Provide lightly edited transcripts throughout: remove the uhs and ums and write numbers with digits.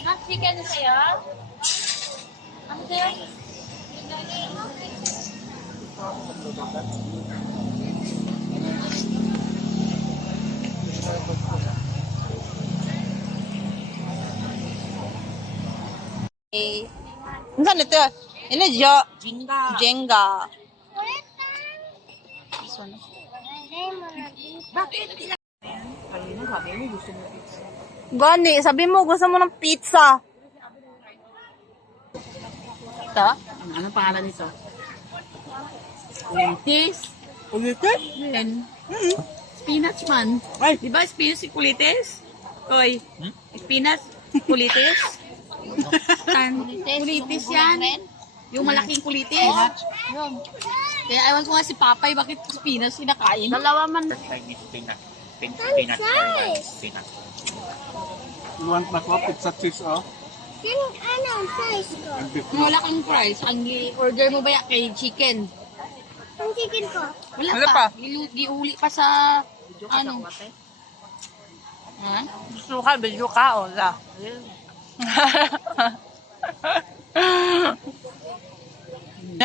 Chicken sa'yo? Ano sa'yo? Saan ito? Ini Jo. Jenga. Jenga. Bakit? Kanina sabi mo gusto mo pizza. Gani, sabi mo gusto mo ng pizza. Ito? Anong pangalan nito? Kulitis. Ulitin? Then, spinach man. Ay. Di ba spinach si kulitis? Koy, spinach, kulitis? Kulitis yan. Yung malaking kulitis. Yun. Kaya ewan ko nga si Papay, bakit spinach sinakain? Dalawa man. Chinese peanut. Peanut. Peanut. You want maswa pizza cheese, oh? Anong size ko? And beef. Yung malaking price, ang order mo ba yan kay chicken? Ang chicken ko. Wala Wala pa. pa. Giuli pa sa, ano? Ha? Gusto ka, video ka, o la.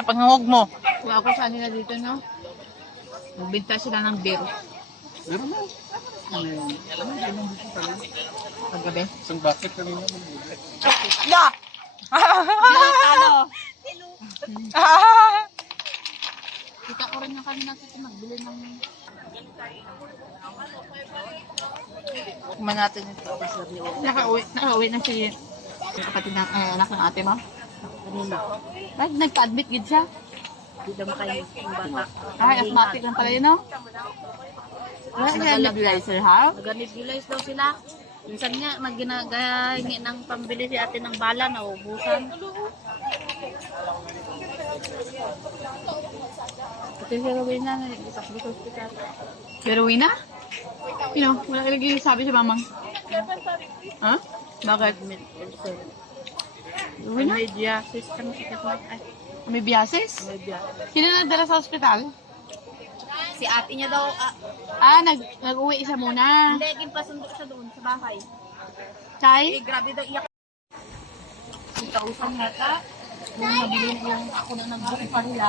Pangungog mo. Kung ako sa nila dito, no? Magbinta sila ng beer. Meron na. Ano yun? Paggabi. Isang bucket kanina mo bumili. Ya! Talo! Kita ko rin na kanina kasi magbili ng... Kumain natin ito. Nakauwi na si kapatid ng anak ng ate mo. Bakit nagpa-admit gid siya? Hindi naman kayo yung bata. Ay, asthmatic lang pala yun, no? Wala na nebulizer, ha? Nag-nebulize daw sila. Minsan nga, magginagahingi ng pambili si ate ng bala na ubusan. Ito si Rowena na nag-isakbo sa hospital. Si Rowena? You know, wala ka lagi sabi sa mamang. Ha? Bakit? Rowena? May diasis ka masakit na. Ay, May biases? may diasis. Sino nagdala sa hospital? Si ate niya daw, Nag-uwi siya muna. hindi, ginpasundo siya doon sa bahay. Chay? Grabe daw iyak. Ikausap nata. Yung nabili na yung ako na nag-book pa nila.